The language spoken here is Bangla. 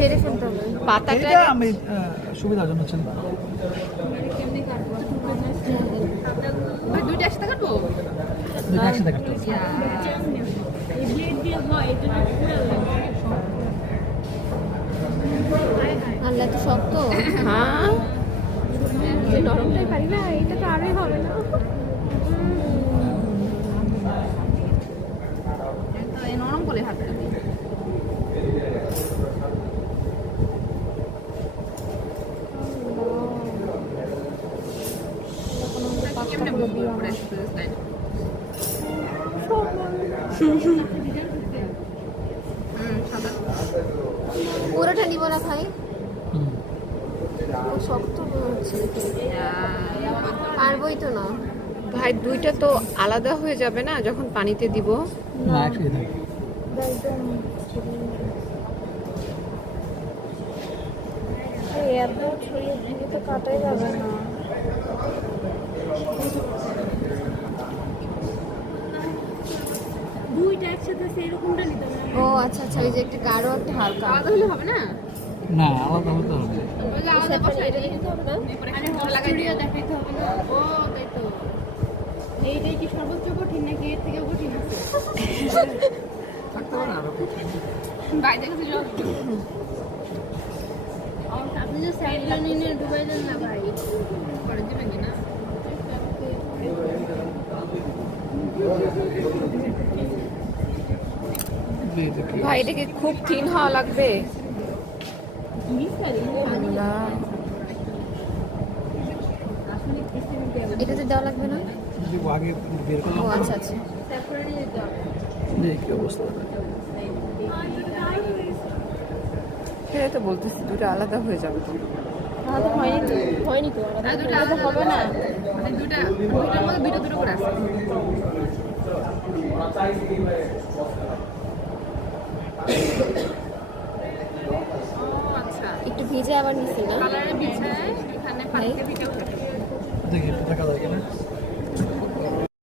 ছেড়ে ফেলতে হবে পাতাটা এটা আমি সুবিধার জন্য ছিল। ভাই দুইটা একসাথে কাটবো? দুটো একসাথে কাটতে হবে। আল্লাহ তো শক্ত। হ্যাঁ নরমটাই পারি না, এটা তো আরই হবে না। নরম করে হাত পুরোটা নিব না ভাই, হুম। শক্ত হচ্ছে, পারবই তো না ভাই। দুইটা তো আলাদা হয়ে যাবে না যখন পানিতে দিব? না একসাথে থাকে। এত ছড়িয়ে দিলে তো কাটাই যাবে না। দুইটা একসাথে সেরকমটা নিতে হবে। ও আচ্ছা আচ্ছা, এই যে একটা গাঢ় একটা হালকা। আলাদা হলে হবে না? না আলাদা হতে হবে। ওই যে আলাদা বসা এটা দিতে হবে না? আরে হস্টেরিয়া দেখাইতে হবে না। ও তাই তো। এইটাই কি সর্বোচ্চ কঠিন নাকি এর থেকেও কঠিন আছে? থাকতে পারে আরো কঠিন। বাইরে কাছে যাও। আপনি যে সাইডটা নিয়ে ডুবাই দেন না ভাই। করে দিবেন না? ভাই এটাকে খুব থিন হওয়া লাগবে। আল্লাহ, এটাতে দেওয়া লাগবে না? যদি আগে বের ও করলাম আচ্ছা আচ্ছা, সেপারেটলি দিতে হবে। কি অবস্থা। সেটাই তো বলতেছি, দুটো আলাদা হয়ে যাবে তো। তাহলে হয়নি তো না, দুটো আলাদা হবে না। মানে দুটার মধ্যে দুটো করে আছে। আচ্ছা, একটু ভিজে আবার নিছি না? কালারের বিছানায় এখানে পানিতে ভিজে উঠে। দেখি একটু দেখা যায় কিনা।